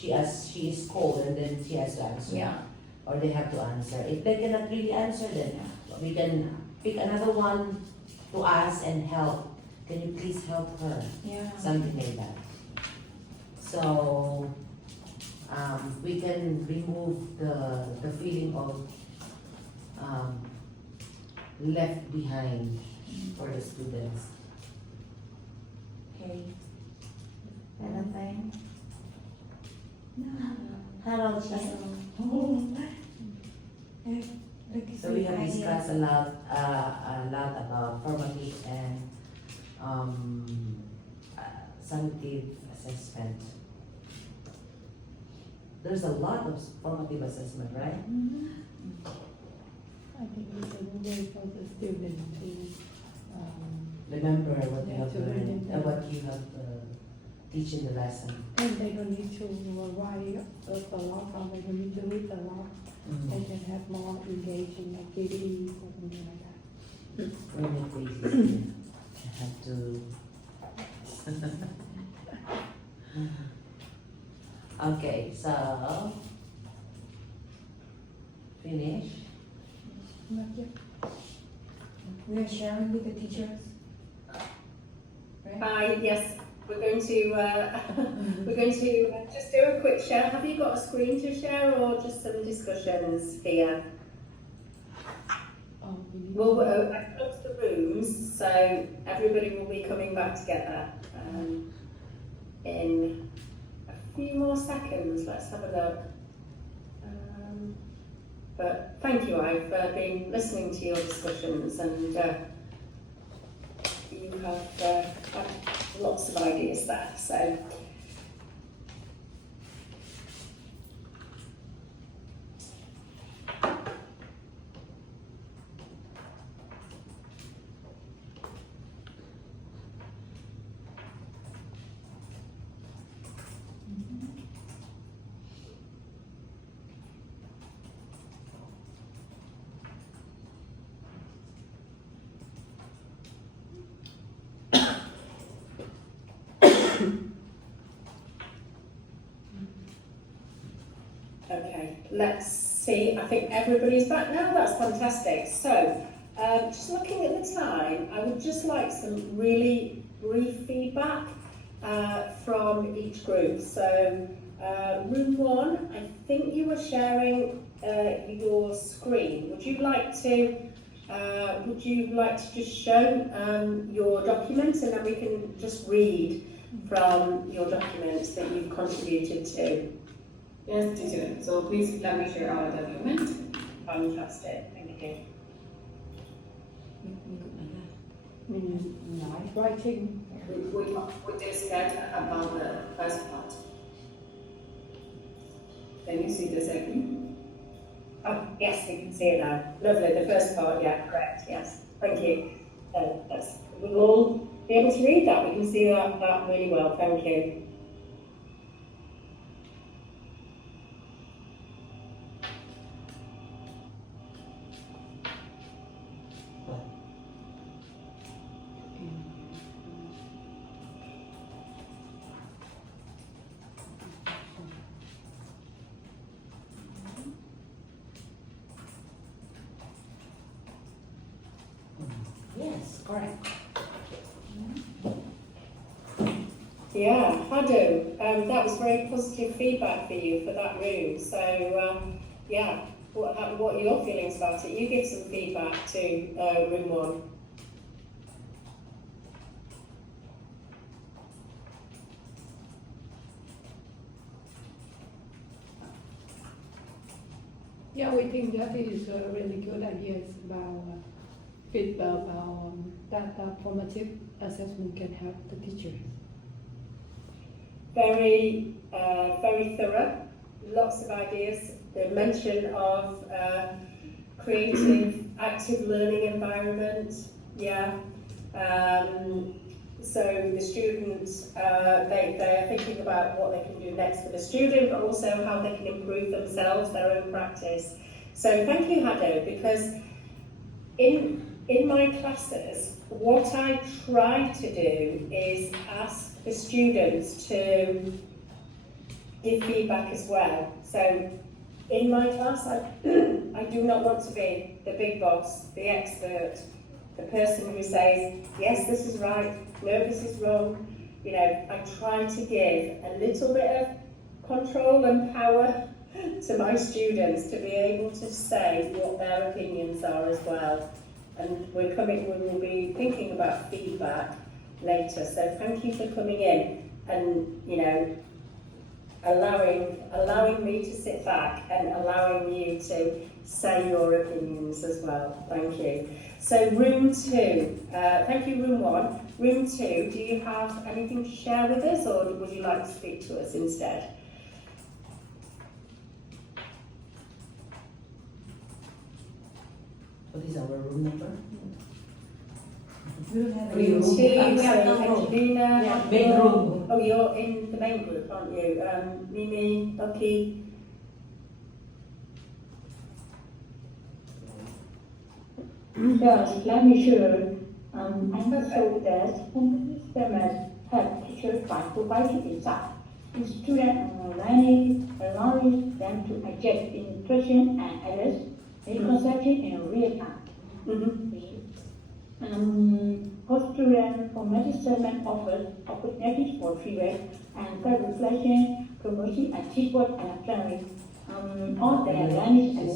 she is called and then she has to answer. Yeah. Or they have to answer. If they cannot really answer, then we can pick another one to ask and help. Can you please help her? Yeah. Something like that. So we can remove the feeling of left behind for the students. Okay. Anything? Hello, So we have discussed a lot about formative and summative assessment. There's a lot of formative assessment, right? I think it's a way for the student to Remember what you Yeah, have to learned, remember. what you have teach in the lesson. and they don't need to write a lot or they don't need to read a lot. They can have more engaging activities or something like that. When it faces you have to. Okay, so finish. Not yet. We are sharing with the teachers. Yes, we're going to just do a quick share. Have you got a screen to share or just some discussions here? Oh, we need Well, I've closed the rooms, so everybody will be coming back together in a few more seconds. Let's have a look. But thank you. I've been listening to your discussions and you have had lots of ideas there. So. Okay, let's see. I think everybody's back now. That's fantastic. So, just looking at the time, I would just like some really brief feedback from each group. So, room one, I think you were sharing your screen. Would you like to just show your documents, and then we can just read from your documents that you've contributed to? Yes, teacher. So please let me share our document. Fantastic, thank you. writing. We discussed about the first part. Can you see the second? Oh, yes, we can see it now. Lovely, the first part, yeah, correct, yes. Thank you. We'll all be able to read that. We can see that really well, thank you. Yes, correct. Yeah, Hadu, that was very positive feedback for you for that room. So, yeah, what are your feelings about it? You give some feedback to room one. Yeah, we think that is a really good idea about feedback about that formative assessment can help the teachers. Very thorough, lots of ideas. The mention of creative, active learning environment, yeah. So the students, they're thinking about what they can do next for the student, but also how they can improve themselves, their own practice. So thank you, Hado, because in my classes, what I try to do is ask the students to give feedback as well. So in my class, I do not want to be the big boss, the expert, the person who says, yes, this is right, no, this is wrong. You know, I try to give a little bit of control and power to my students to be able to say what their opinions are as well. And we will be thinking about feedback later. So thank you for coming in and, you know, allowing me to sit back and allowing you to say your opinions as well. Thank you. So room 2, thank you room 1. Room 2, do you have anything to share with us, or would you like to speak to us instead? What is our room number? We don't have Room Room 2, two. so Yeah, no, Angelina, Yeah, Michael. main room. Oh, you're in the main group, aren't you? Mimi, Bucky. Yes, let me share. I'm so that systems help teachers try to fight it inside. The students allowing them to adjust instruction and errors, misconception in real time. For students, formative segment offers opportunities for feedback and self-reflection, promotion and teamwork and planning. All their learning and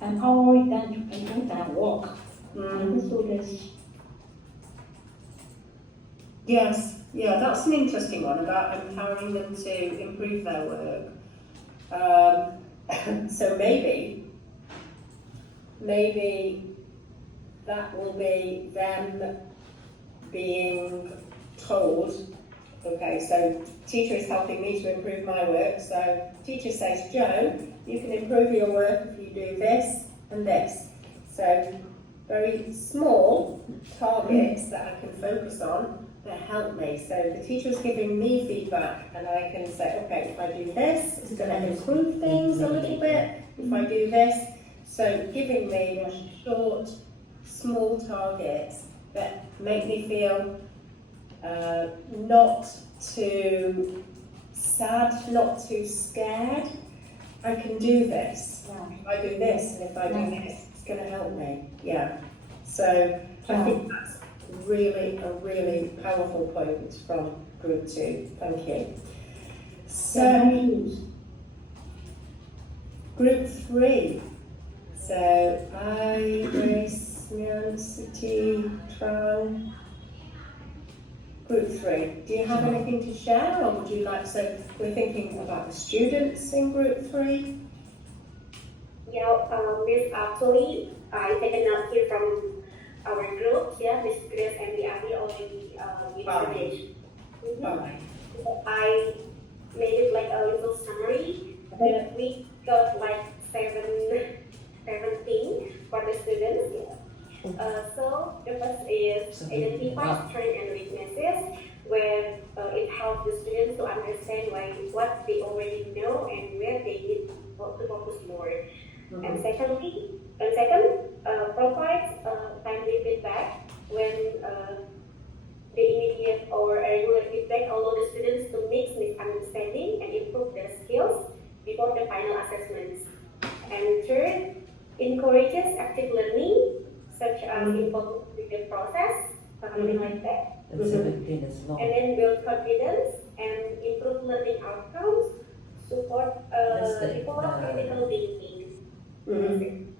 empowering them to improve their work. And so this Yes, yeah, that's an interesting one about empowering them to improve their work. So maybe that will be them being told, okay, so teacher is helping me to improve my work, so teacher says, Joe, you can improve your work if you do this and this. So very small targets that I can focus on that help me. So the teacher is giving me feedback and I can say, okay, if I do this, it's going to improve things a little bit. If I do this, so giving me short, small targets that make me feel not too sad, not too scared. I can do this. If I do this and if I do this, it's going to help me. Yeah. So I think that's a really powerful point from group 2. Thank you. So group 3. So Grace, Mian, City, Tran. Group 3. Do you have anything to share, or would you like? So we're thinking about the students in group 3. Yeah, Miss actually, I take a note here from our group. Yeah, Miss Grace and the Abby already introduced. Bye. I made it like a little summary. That we got like 17 for the students. Yeah. So the first is identify strengths and weaknesses, where it helps the students to understand what they already know and where they need to focus more. And second, provides timely feedback when the immediate or regular feedback allow the students to mix misunderstanding and improve their skills before the final assessments. And third, encourages active learning, such as involvement with the process, something like that. That's 17 as long. And then build confidence and improve learning outcomes, support develop critical thinking.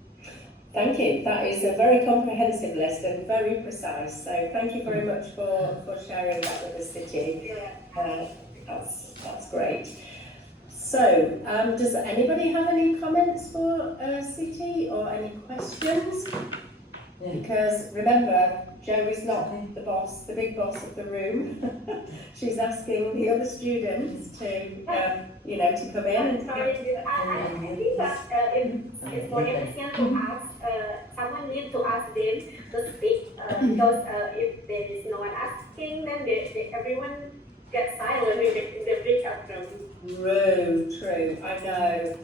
Thank you. That is a very comprehensive list and very precise. So thank you very much for sharing that with the city. That's great. So does anybody have any comments for city or any questions? Yeah. Because remember, Jo is not the boss, the big boss of the room. She's asking the other students to, to come in. I'm sorry, I think that it's more efficient to ask, someone needs to ask them to speak, because if there is no one asking, then everyone gets silent in the breakout room. True. I know.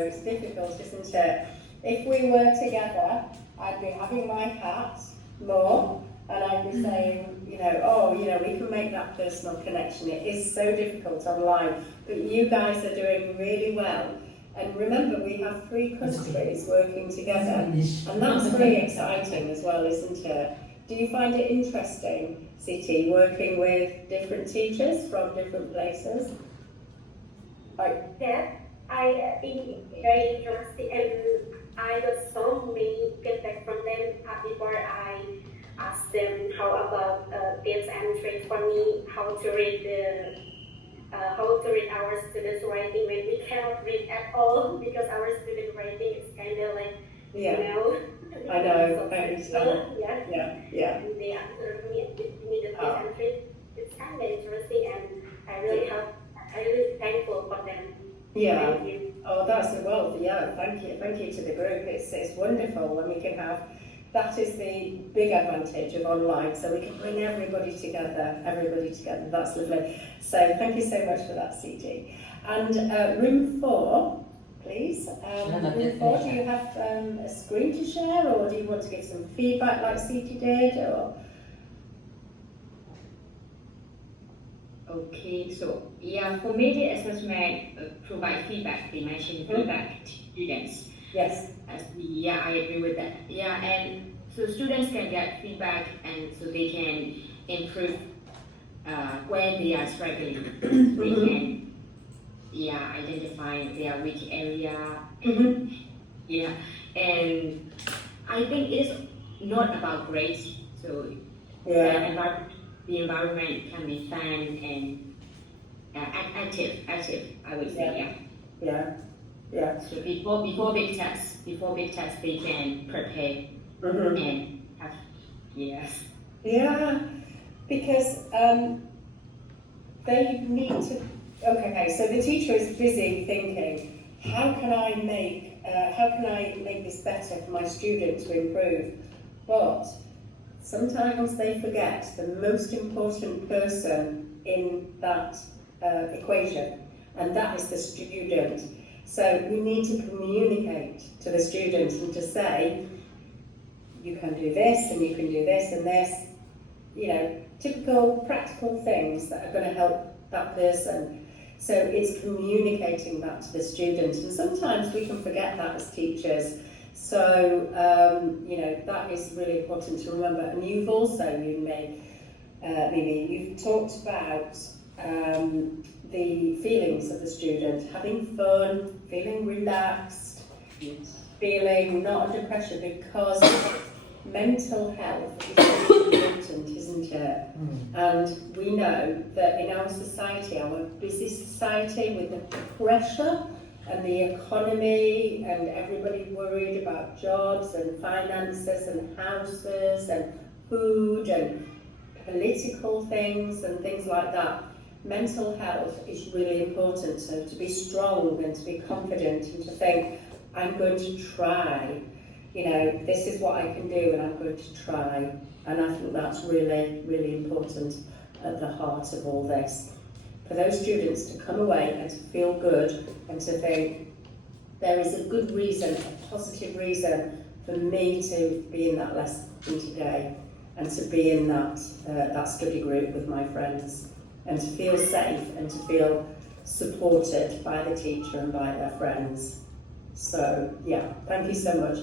It's difficult, isn't it? If we were together, I'd be having my hat more, and I'd be saying, we can make that personal connection. It is so difficult online, but you guys are doing really well. And remember, we have 3 countries working together, and that's very exciting as well, isn't it? Do you find it interesting, Siti, working with different teachers from different places? Yes, I think it's very interesting, and I got so many feedback from them before I asked them how about tips and tricks for me, how to read our students' writing when we cannot read at all because our student writing is kind of like, Yeah, you know. I know, so I understand. yeah. Yeah. And they answered me the tips Oh. and tricks. It's kind of interesting, and I'm really thankful for them. Yeah. Thank you. Oh, that's well. Yeah. Thank you to the group. It's wonderful when we can have. That is the big advantage of online. So we can bring everybody together. That's lovely. So thank you so much for that, CG. And room 4, please. Room 4. Do you have a screen to share, or do you want to give some feedback like CG did, or? Okay, so yeah, for me the assessment provide feedback. They mentioned feedback to students. Yes. Yeah, I agree with that. Yeah, and so students can get feedback, and so they can improve where they are struggling. They can, identify their weak area. Yeah, and I think it is not about grades. So the environment can be fun and active. I would say, Yeah. So before big tests, they can prepare and have, yes. Yeah, because they need to. Okay, so the teacher is busy thinking, how can I make this better for my student to improve? But sometimes they forget the most important person in that equation, and that is the student. So we need to communicate to the student and to say, you can do this and you can do this and this, typical practical things that are going to help that person. So it's communicating that to the student, and sometimes we can forget that as teachers. So, that is really important to remember. And you've also, Mimi, you've talked about the feelings of the student, having fun, feeling relaxed, feeling not under pressure, because mental health is really important, isn't it? And we know that in our society, our busy society, with the pressure and the economy and everybody worried about jobs and finances and houses and food and political things and things like that, mental health is really important. So to be strong and to be confident and to think, I'm going to try, this is what I can do and I'm going to try. And I think that's really, really important at the heart of all this. For those students to come away and to feel good and to think, there is a good reason, a positive reason for me to be in that lesson today and to be in that study group with my friends, and to feel safe and to feel supported by the teacher and by their friends. So, thank you so much.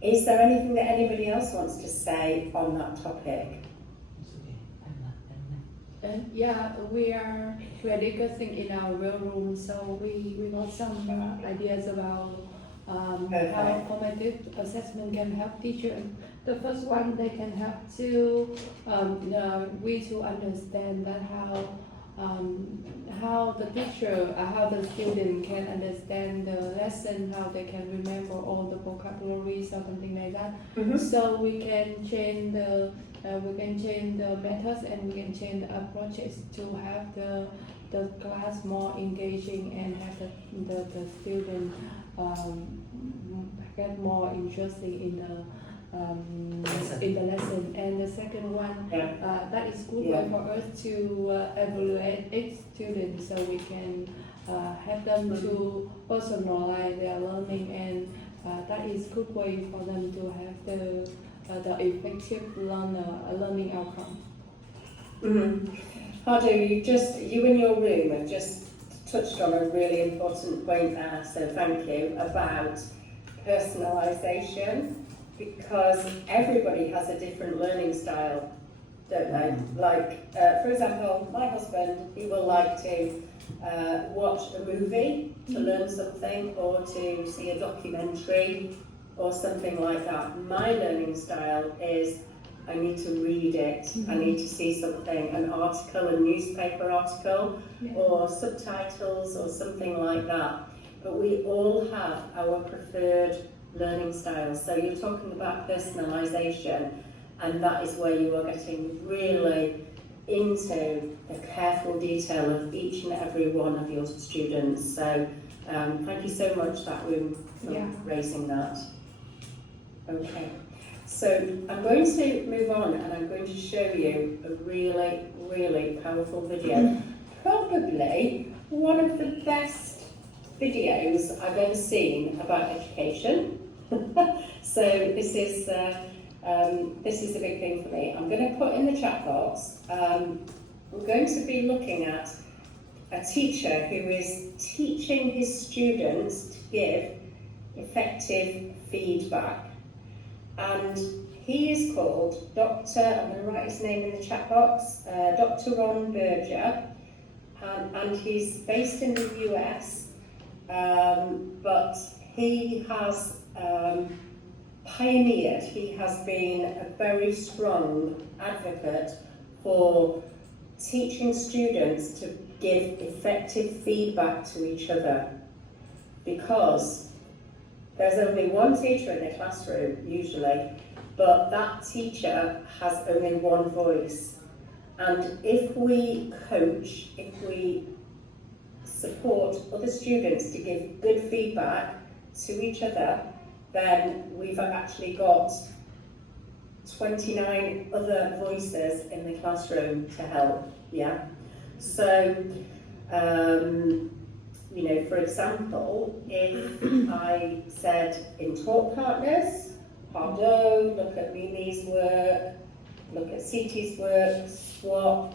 Is there anything that anybody else wants to say on that topic? We are discussing in our real room, so we got some ideas about how formative assessment can help teachers. The first one, they can help to we to understand that how the teacher, how the student can understand the lesson, how they can remember all the vocabularies or something like that. So we can change the methods and we can change the approaches to have the class more engaging and have the student get more interested in the lesson. And the second one, that is good way for us to evaluate each student, so we can help them to personalize their learning, and that is good way for them to have the effective learning outcome. Hardo, you in your room have just touched on a really important point there, so thank you, about personalisation, because everybody has a different learning style, don't they? Like, for example, my husband, he will like to watch a movie to learn something, or to see a documentary or something like that. My learning style is I need to read it, I need to see something, an article, a newspaper article, or subtitles or something like that. But we all have our preferred learning styles. So you're talking about personalisation, and that is where you are getting really into the careful detail of each and every one of your students. So thank you so much, that room, for raising that. Okay, so I'm going to move on, and I'm going to show you a really, really powerful video. Probably one of the best videos I've ever seen about education. So this is a big thing for me. I'm going to put in the chat box. We're going to be looking at a teacher who is teaching his students to give effective feedback. And he is called Dr. I'm going to write his name in the chat box, Dr. Ron Berger, and he's based in the US, but he has pioneered, he has been a very strong advocate for teaching students to give effective feedback to each other, because there's only one teacher in the classroom, usually, but that teacher has only one voice. And if we coach, if we support other students to give good feedback to each other, then we've actually got 29 other voices in the classroom to help, yeah? So, you know, for example, if I said in Talk Partners, Hardo, look at Mimi's work, look at Siti's work, swap,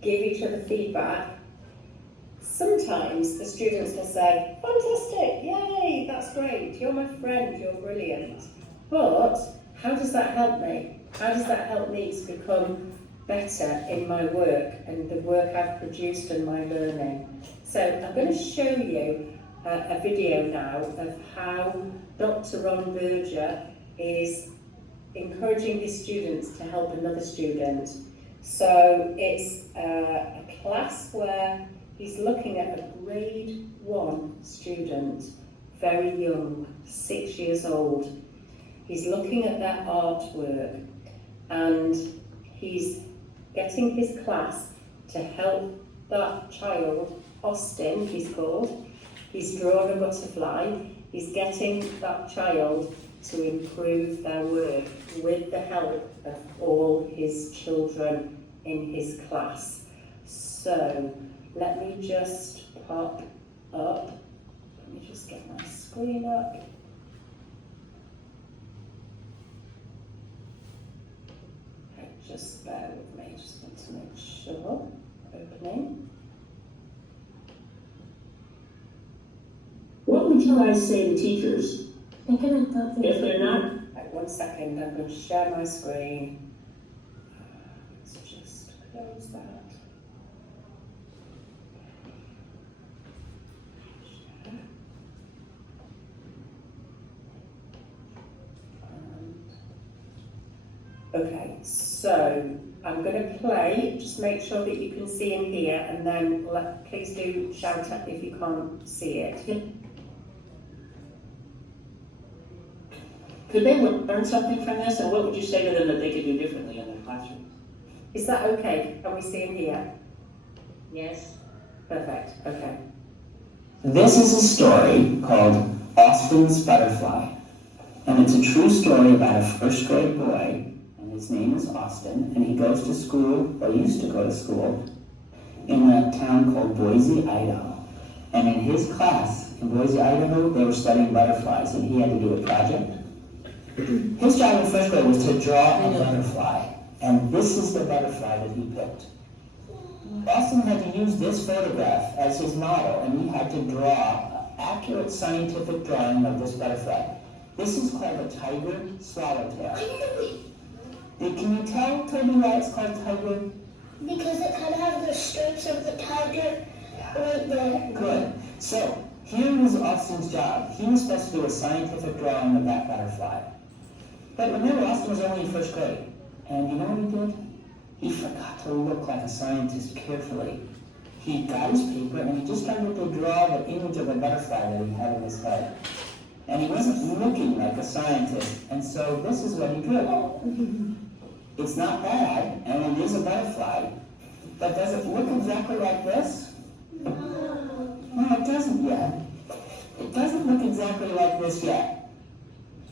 give each other feedback, sometimes the students will say, fantastic, yay, that's great, you're my friend, you're brilliant. But how does that help me? How does that help me to become better in my work and the work I've produced and my learning? So I'm going to show you a video now of how Dr. Ron Berger is encouraging his students to help another student. So it's a class where he's looking at a grade 1 student, very young, 6 years old. He's looking at their artwork, and he's getting his class to help that child. Austin, he's called. He's drawn a butterfly. He's getting that child to improve their work with the help of all his children in his class. So let me just pop up. Let me just get my screen up. Okay, just bear with me. Just want to make sure. Opening. What would you guys say to teachers if they're not? Right, 1 second, I'm going to share my screen. Let's just close that. Okay, so I'm going to play, just make sure that you can see and hear, and then please do shout out if you can't see it. Could they learn something from this, and what would you say to them that they could do differently in their classroom? Is that okay? Can we see and hear? Yes. Perfect, okay. This is a story called Austin's Butterfly, and it's a true story about a first grade boy, and his name is Austin, and he goes to school, or used to go to school, in a town called Boise, Idaho. And in his class in Boise, Idaho, they were studying butterflies, and he had to do a project. His job in first grade was to draw a butterfly And this is the butterfly that he picked. Austin had to use this photograph as his model, and he had to draw an accurate scientific drawing of this butterfly. This is called a tiger swallowtail. Can you tell, Toby, why it's called tiger? Because it kind of has the stripes of the tiger right there. Good. So, here was Austin's job. He was supposed to do a scientific drawing of that butterfly. But remember, Austin was only in first grade. And you know what he did? He forgot to look like a scientist carefully. He got his paper and he just started to draw the image of a butterfly that he had in his head. And he wasn't looking like a scientist. And so this is what he drew. It's not bad, and it is a butterfly. But does it look exactly like this? No, it doesn't yet. It doesn't look exactly like this yet.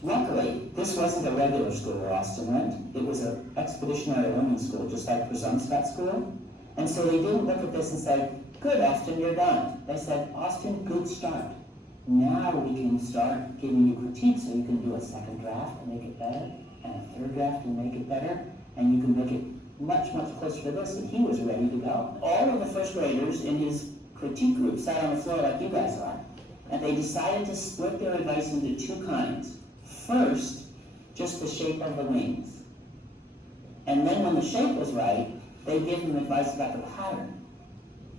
Luckily, this wasn't a regular school where Austin went. It was an expeditionary learning school, just like Presumpscott School. And so they didn't look at this and say, good, Austin, you're done. They said, Austin, good start. Now we can start giving you critiques so you can do a second draft and make it better, and a third draft and make it better, and you can make it much, much closer to this, and he was ready to go. All of the first graders in his critique group sat on the floor like you guys are, and they decided to split their advice into two kinds. First, just the shape of the wings. And then when the shape was right, they'd give him advice about the pattern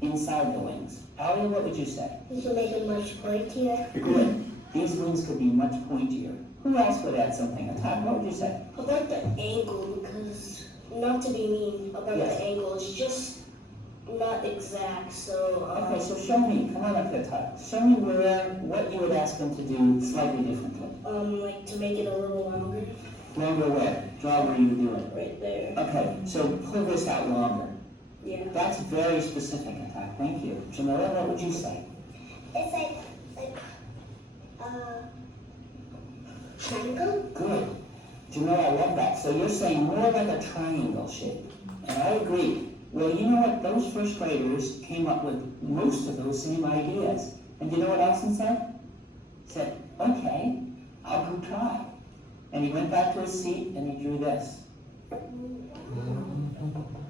inside the wings. Alia, what would you say? You can make it much pointier. Good. These wings could be much pointier. Who else would add something? Attack, what would you say? About the angle, because, not to be mean about Yes. the angle, it's just not exact, so... Okay, so show me. Come on up here, Todd. Show me what you would ask them to do slightly differently. like to make it a little longer, Longer where? Draw where you do it. right there. Okay, so pull this out longer. Yeah. That's very specific, Attack. Thank you. Jamila, what would you say? It's like, triangle? Good. Jamila, I love that. So you're saying more like a triangle shape. And I agree. Well, you know what? Those first graders came up with most of those same ideas. And you know what Austin said? He said, okay, I'll go try. And he went back to his seat and he drew this.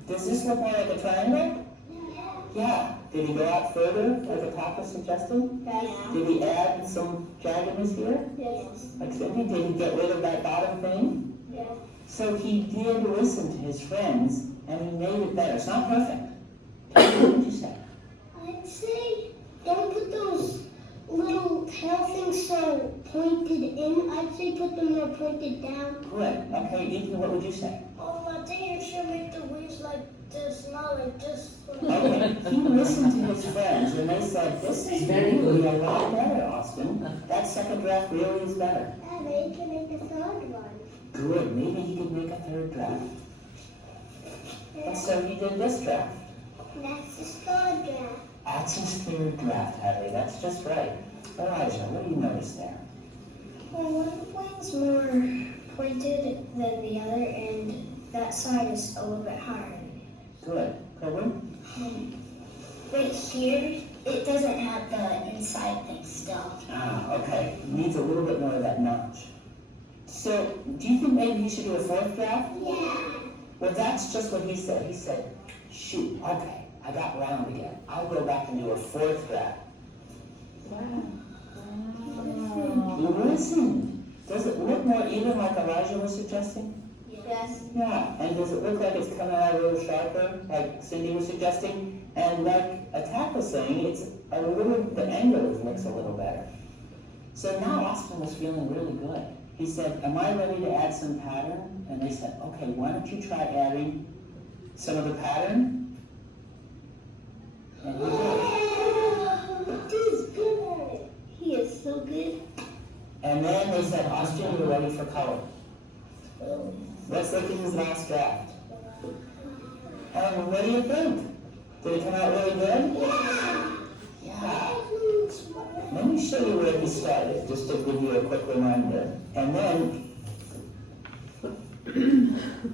Does this look more like a triangle? Yeah. Did he go out further, like Attack was suggesting? Yeah. Did he add some jaggedness here? Yes. Like Cindy, did he get rid of that bottom thing? Yeah. So he did listen to his friends, and he made it better. It's not perfect. What would you say? I'd say don't put those little tail things so pointed in. I'd say put them more pointed down. Good. Okay, Ethan, what would you say? I think you should make the wings like this, not like this. Okay, he listened to his friends, and they said, this is Very really good. a lot better, Austin. That second draft really is better. And then you can make a third one. Good. Maybe he could make a third draft. And so he did this draft. That's the third draft. That's his third draft, Hadley. That's just right. Elijah, what do you notice there? Well, one wing's more pointed than the other, and that side is a little bit higher. Good. Cohen? Right here, it doesn't have the inside thing still. Ah, okay. Needs a little bit more of that notch. So, do you think maybe he should do a fourth draft? Yeah. Well, that's just what he said. He said, shoot, okay, I got round again. I'll go back and do a fourth draft. Listen, does it look more even like Elijah was suggesting? Yes. Yeah, and does it look like it's coming out a little sharper, like Cindy was suggesting? And like Attack was saying, it's a little, the angle looks a little better. So now Austin was feeling really good. He said, am I ready to add some pattern? And they said, okay, why don't you try adding some of the pattern? And he did. He's good at it. He is so good. And then they said, Austin, you're ready for color. Let's look at his last draft. And what do you think? Did it come out really good? Yeah. Let me show you where he started, just to give you a quick reminder. And then,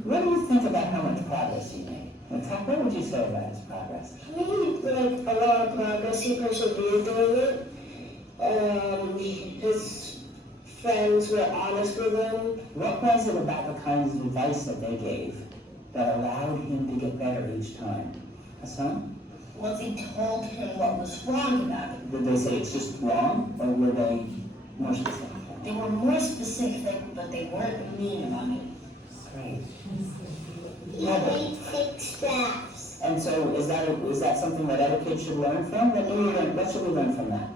what do you think about how much progress he made? Attack, what would you say about his progress? He made like a lot of progress. He persevered doing it. His friends were honest with him. What was it about the kinds of advice that they gave that allowed him to get better each time? Hassan? Well, they told him what was wrong about it. Did they say it's just wrong, or were they more specific? They were more specific, but they weren't mean about it. Great. Yeah, they fixed drafts. And so is that something that other kids should learn from? What should we learn from that?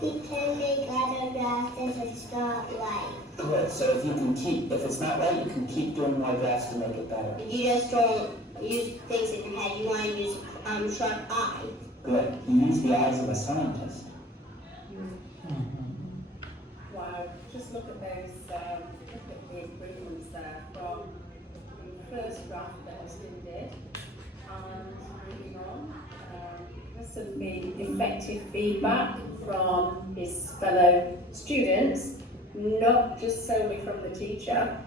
We can make other drafts if it's not right. Good. So if it's not right, you can keep doing more drafts to make it better. You just don't use things in your head. You want to use sharp eye. Good. You use the eyes of a scientist. Wow, just look at those, look at the improvements there from the first draft that Austin did and moving on. There's some big effective feedback from his fellow students, not just solely from the teacher,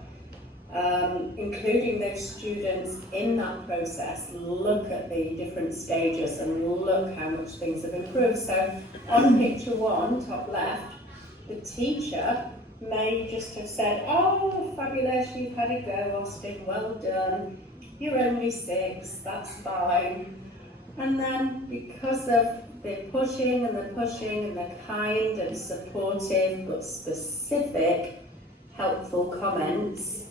including those students in that process. Look at the different stages and look how much things have improved. So on picture 1, top left, the teacher may just have said, "Oh, fabulous, you've had a go, Austin, well done. You're only 6, that's fine." And then because of the pushing and the kind and supportive but specific helpful comments,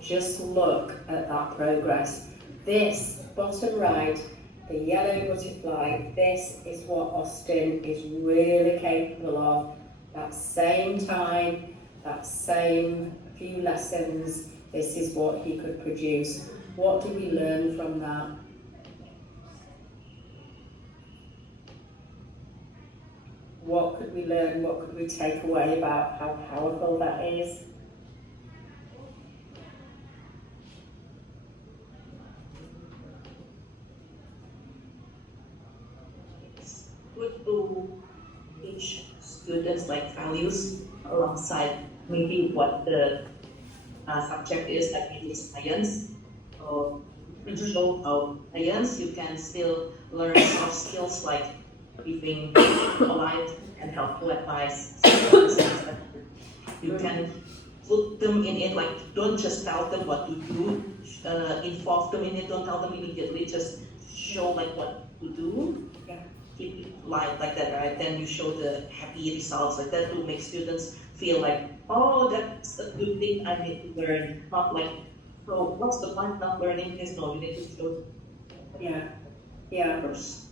just look at that progress. This, bottom right, the yellow butterfly, this is what Austin is really capable of. That same time, that same few lessons, this is what he could produce. What do we learn from that? What could we learn? What could we take away about how powerful that is? It's good to teach students like values alongside maybe what the subject is, like maybe science. So to show how science, you can still learn soft skills like giving polite and helpful advice. You can put them in it, like don't just tell them what to do, involve them in it, don't tell them immediately, just show like what to do. Yeah. Keep it light like that, right? Then you show the happy results like that to make students feel like, oh, that's a good thing I need to learn. Not like, so what's the point of learning this? No, you need to show. Yeah. First.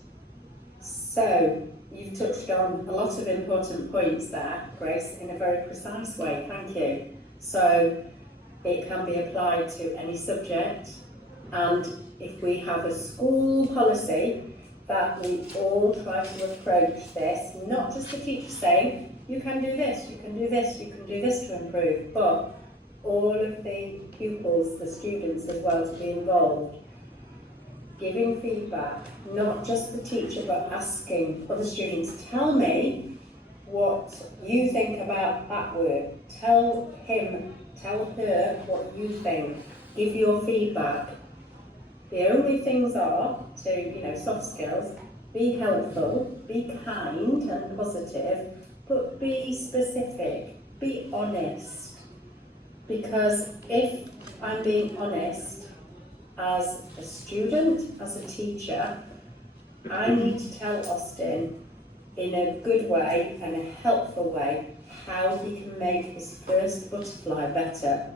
So, you've touched on a lot of important points there, Grace, in a very precise way, thank you. So, it can be applied to any subject, and if we have a school policy that we all try to approach this, not just the teacher saying, you can do this, you can do this, you can do this to improve, but all of the pupils, the students as well, to be involved. Giving feedback, not just the teacher, but asking other students, tell me what you think about that word. Tell him, tell her what you think. Give your feedback. The only things are to, soft skills, be helpful, be kind and positive, but be specific, be honest. Because if I'm being honest, as a student, as a teacher, I need to tell Austin in a good way and a helpful way how he can make his first butterfly better.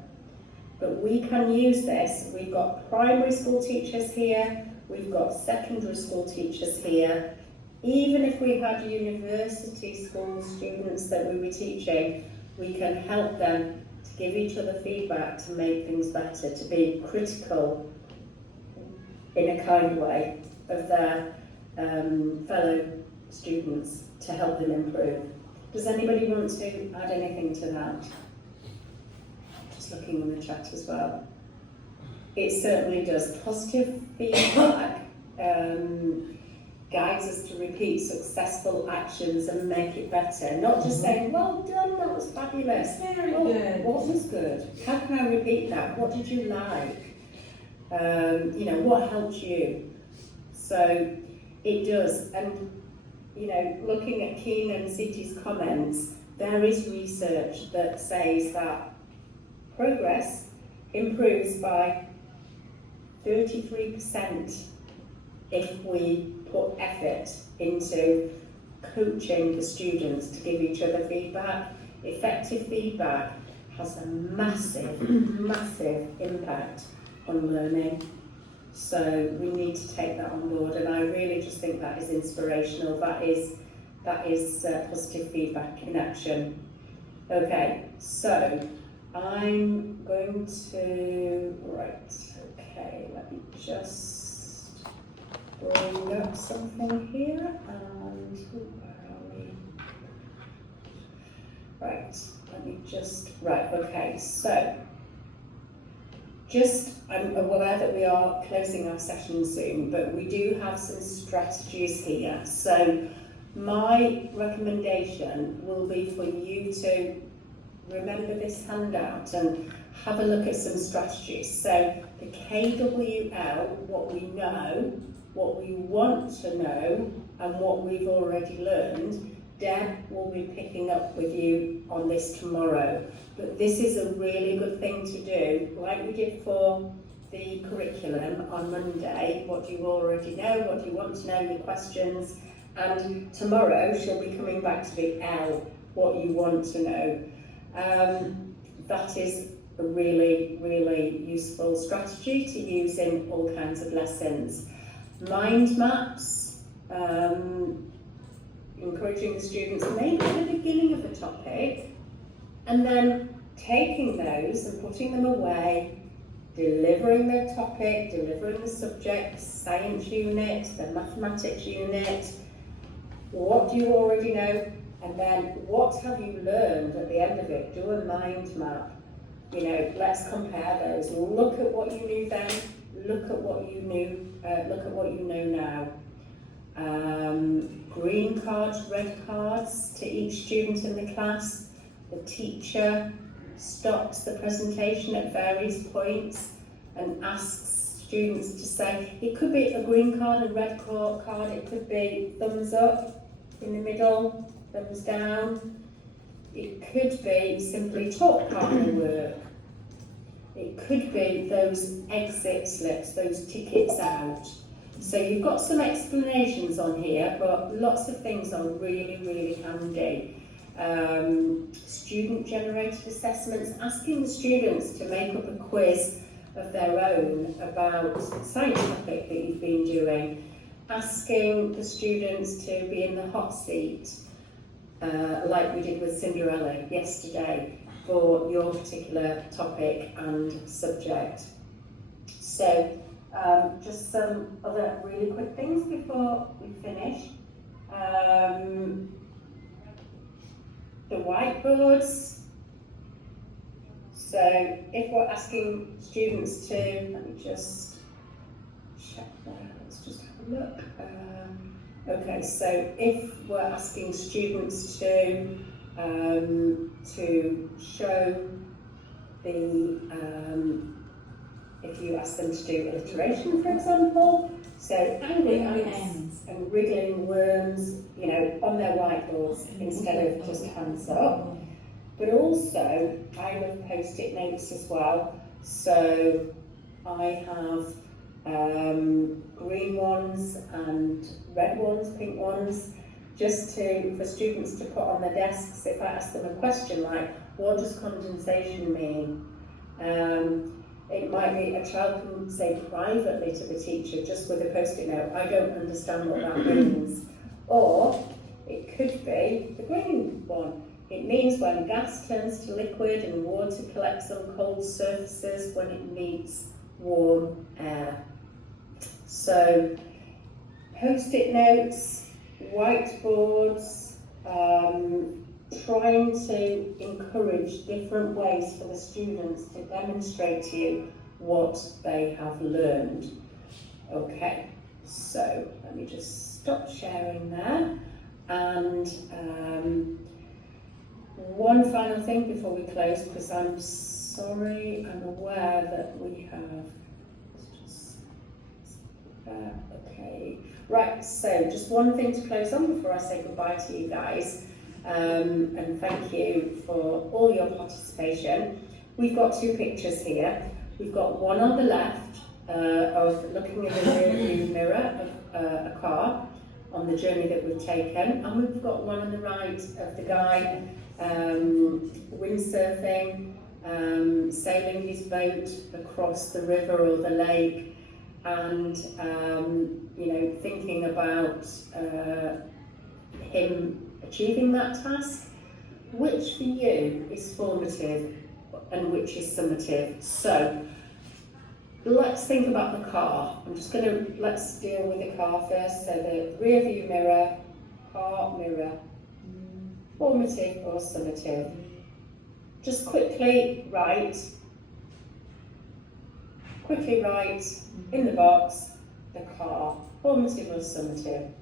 But we can use this. We've got primary school teachers here, we've got secondary school teachers here. Even if we had university school students that we were teaching, we can help them to give each other feedback to make things better, to be critical in a kind way of their fellow students to help them improve. Does anybody want to add anything to that? Just looking in the chat as well. It certainly does. Positive feedback guides us to repeat successful actions and make it better. Not just saying, well done, that was fabulous. Very good. What was good? How can I repeat that? What did you like? What helped you? So it does. And, looking at Keen and Siti's comments, there is research that says that progress improves by 33% if we put effort into coaching the students to give each other feedback. Effective feedback has a massive, massive impact on learning. So we need to take that on board, and I really just think that is inspirational. That is positive feedback in action. Okay, so I'm going to, right, okay, let me just bring up something here, and where are we? Right, let me just, right, okay, so I'm aware that we are closing our session soon, but we do have some strategies here. So my recommendation will be for you to remember this handout and have a look at some strategies. So the KWL, what we know, what we want to know, and what we've already learned, Deb will be picking up with you on this tomorrow. But this is a really good thing to do, like we did for the curriculum on Monday. What do you already know? What do you want to know? Your questions. And tomorrow she'll be coming back to the L, what you want to know. That is a really, really useful strategy to use in all kinds of lessons. Mind maps, encouraging the students maybe at the beginning of the topic, and then taking those and putting them away, delivering the topic, delivering the subject, science unit, the mathematics unit. What do you already know? And then what have you learned at the end of it? Do a mind map. You know, let's compare those. Look at what you knew then. Look at what you knew. Look at what you know now. Green cards, red cards to each student in the class. The teacher stops the presentation at various points and asks students to say, it could be a green card, a red card, it could be thumbs up in the middle, thumbs down. It could be simply talk partner work. It could be those exit slips, those tickets out. So you've got some explanations on here, but lots of things are really, really handy. Student-generated assessments, asking the students to make up a quiz of their own about the science topic that you've been doing, asking the students to be in the hot seat, like we did with Cinderella yesterday, for your particular topic and subject. So just some other really quick things before we finish. The whiteboards. So if we're asking students to, let me just check that, let's just have a look. Okay, so if we're asking students to show the, if you ask them to do alliteration, for example, so angry ants and wriggling worms, you know, on their whiteboards instead of just hands up. But also, I love post-it notes as well. So I have green ones and red ones, pink ones, just for students to put on their desks. If I ask them a question like, what does condensation mean? It might be a child can say privately to the teacher, just with a post-it note, I don't understand what that means. Or it could be the green one. It means when gas turns to liquid and water collects on cold surfaces when it meets warm air. So post-it notes, whiteboards, trying to encourage different ways for the students to demonstrate to you what they have learned. Okay, so let me just stop sharing there. And one final thing before we close, because I'm sorry, I'm aware that we have, okay, right, so just one thing to close on before I say goodbye to you guys. And thank you for all your participation. We've got two pictures here. We've got one on the left, of looking in the rear view mirror of a car on the journey that we've taken, and we've got one on the right of the guy windsurfing, sailing his boat across the river or the lake, and thinking about him achieving that task. Which for you is formative and which is summative? So let's think about the car. Let's deal with the car first. So the rear view mirror, car mirror, formative or summative? Just quickly write in the box, the car, formative or summative?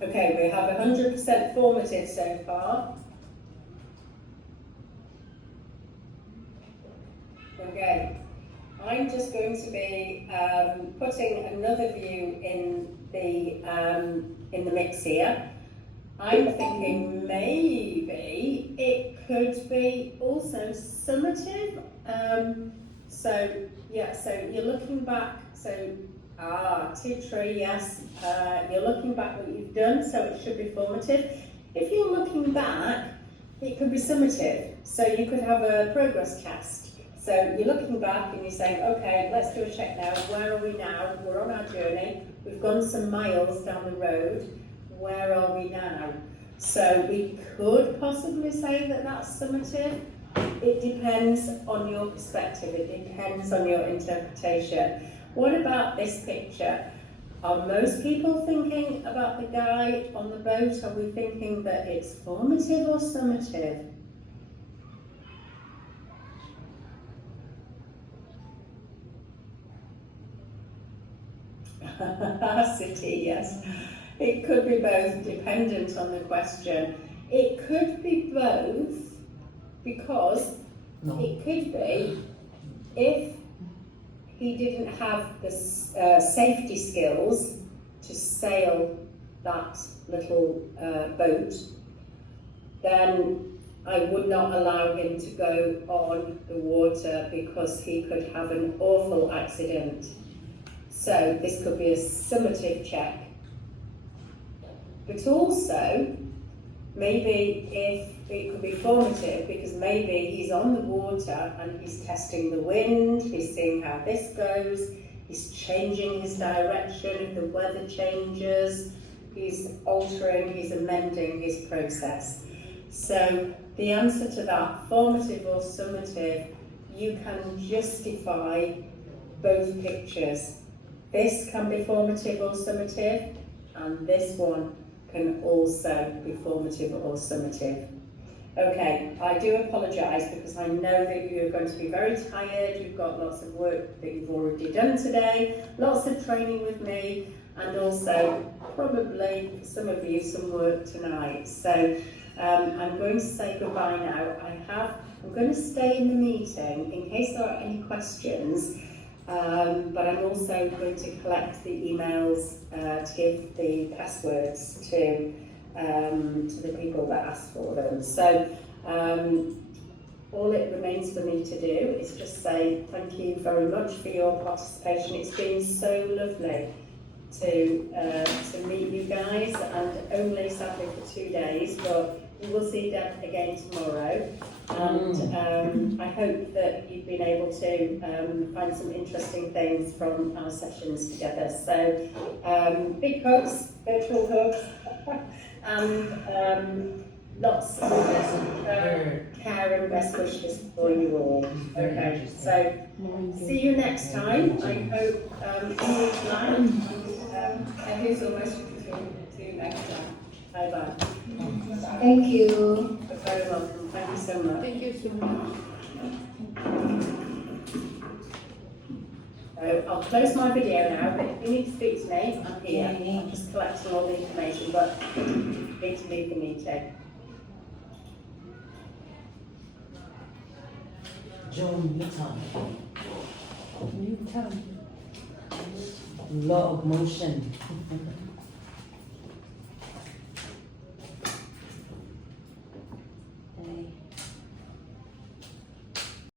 Okay, we have 100% formative so far. Okay, I'm just going to be putting another view in the mix here. I'm thinking maybe it could be also summative. So you're looking back. Tea tree, yes. You're looking back what you've done, so it should be formative. If you're looking back, it could be summative. So you could have a progress test. So you're looking back and you're saying, okay, let's do a check now. Where are we now? We're on our journey. We've gone some miles down the road. Where are we now? So we could possibly say that that's summative. It depends on your perspective. It depends on your interpretation. What about this picture? Are most people thinking about the guy on the boat? Are we thinking that it's formative or summative? City, yes. It could be both, dependent on the question. It could be both because it could be if he didn't have the safety skills to sail that little boat, then I would not allow him to go on the water because he could have an awful accident. So this could be a summative check. But also, maybe if it could be formative, because maybe he's on the water and he's testing the wind, he's seeing how this goes, he's changing his direction if the weather changes, he's altering, he's amending his process. So the answer to that, formative or summative, you can justify both pictures. This can be formative or summative, and this one can also be formative or summative. Okay, I do apologise because I know that you're going to be very tired, you've got lots of work that you've already done today, lots of training with me, and also probably some of you some work tonight. So I'm going to say goodbye now. I'm going to stay in the meeting in case there are any questions, but I'm also going to collect the emails to give the passwords to the people that asked for them. So all it remains for me to do is just say thank you very much for your participation. It's been so lovely to meet you guys, and only sadly for 2 days, but we will see Deb again tomorrow. And I hope that you've been able to find some interesting things from our sessions together. So big hugs, virtual hugs, and lots of care and best wishes for you all. Okay, so see you next time. I hope English line and who's almost to next time. Bye bye. Thank you. You're very welcome. Thank you so much. Thank you so much. So I'll close my video now, but if you need to speak to me, I'm here. I'm just collecting all the information, but need to leave the meeting. John Newton. Newton. Law of motion.